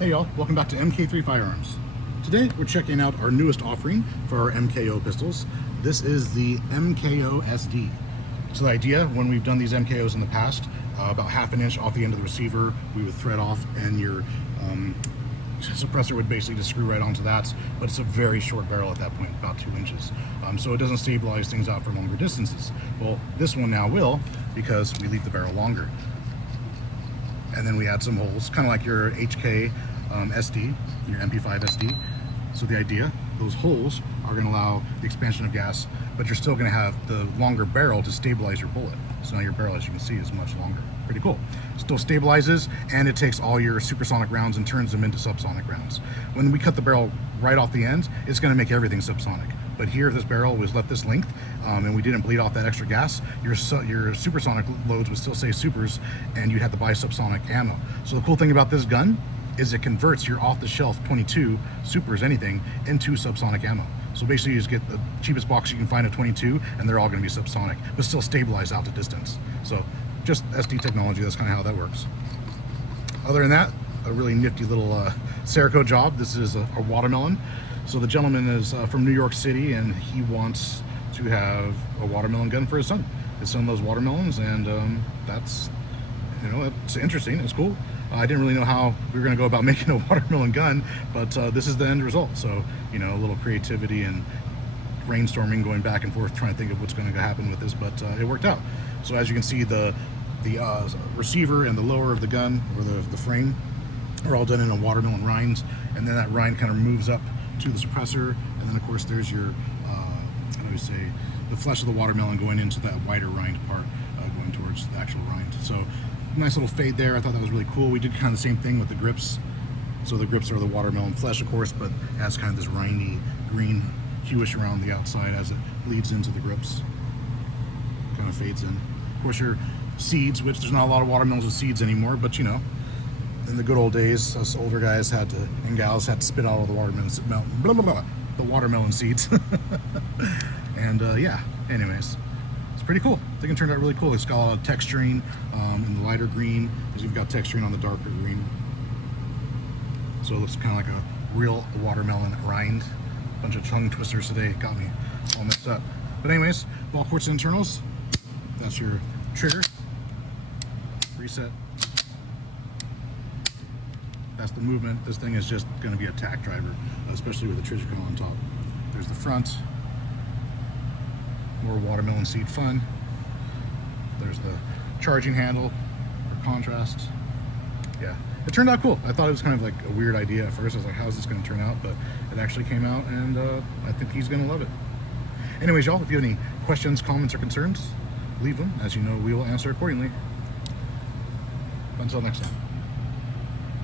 Hey y'all, welcome back to MK3 Firearms. Today we're checking out our newest offering for our MKO pistols. This is the MK-Osd. So the idea, when we've done these MKOs in the past, about half an inch off the end of the receiver, we would thread off and your suppressor would basically just screw right onto that, but it's a very short barrel at that point, about 2 inches. So it doesn't stabilize things out for longer distances. Well, this one now will, because we leave the barrel longer. And then we add some holes, kind of like your MK-Osd, your MP5SD. So the idea, those holes are going to allow the expansion of gas, but you're still going to have the longer barrel to stabilize your bullet. So now your barrel, as you can see, is much longer. Pretty cool. Still stabilizes, and it takes all your supersonic rounds and turns them into subsonic rounds. When we cut the barrel right off the end, it's going to make everything subsonic. But here, if this barrel was left this length, and we didn't bleed off that extra gas, your supersonic loads would still say supers, and you'd have to buy subsonic ammo. So the cool thing about this gun is it converts your off-the-shelf 22 supers, anything, into subsonic ammo. So basically, you just get the cheapest box you can find of 22, and they're all going to be subsonic, but still stabilized out to distance. So just SD technology, that's kind of how that works. Other than that, a really nifty little Cerakote job. This is a watermelon. So the gentleman is from New York City, and he wants to have a watermelon gun for his son. His son loves watermelons, and that's, it's interesting. It's cool. I didn't really know how we were going to go about making a watermelon gun, but this is the end result. So, a little creativity and brainstorming, going back and forth, trying to think of what's going to happen with this, but it worked out. So as you can see, the receiver and the lower of the gun, or the frame, are all done in a watermelon rind, and then that rind kind of moves up to the suppressor, and then of course there's your how do we say, the flesh of the watermelon going into that wider rind part, going towards the actual rind. So nice little fade there. I thought that was really cool. We did kind of the same thing with the grips. So the grips are the watermelon flesh, of course, but has kind of this rindy green hueish around the outside as it bleeds into the grips. Kind of fades in. Of course, your seeds, which there's not a lot of watermelons with seeds anymore, but in the good old days, us older guys and gals had to spit out all the the watermelon seeds. And yeah, anyways, it's pretty cool. I think it turned out really cool. It's got a lot of texturing in the lighter green, because you've got texturing on the darker green. So it looks kind of like a real watermelon rind. Bunch of tongue twisters today, got me all mixed up. But anyways, ball quartz internals. That's your trigger. Reset. That's the movement. This thing is just going to be a tack driver, especially with the tricycle on top. There's the front. More watermelon seed fun. There's the charging handle for contrast. Yeah, it turned out cool. I thought it was kind of like a weird idea at first. I was like, how's this going to turn out? But it actually came out, and I think he's going to love it. Anyways, y'all, if you have any questions, comments, or concerns, leave them. As you know, we will answer accordingly. Until next time.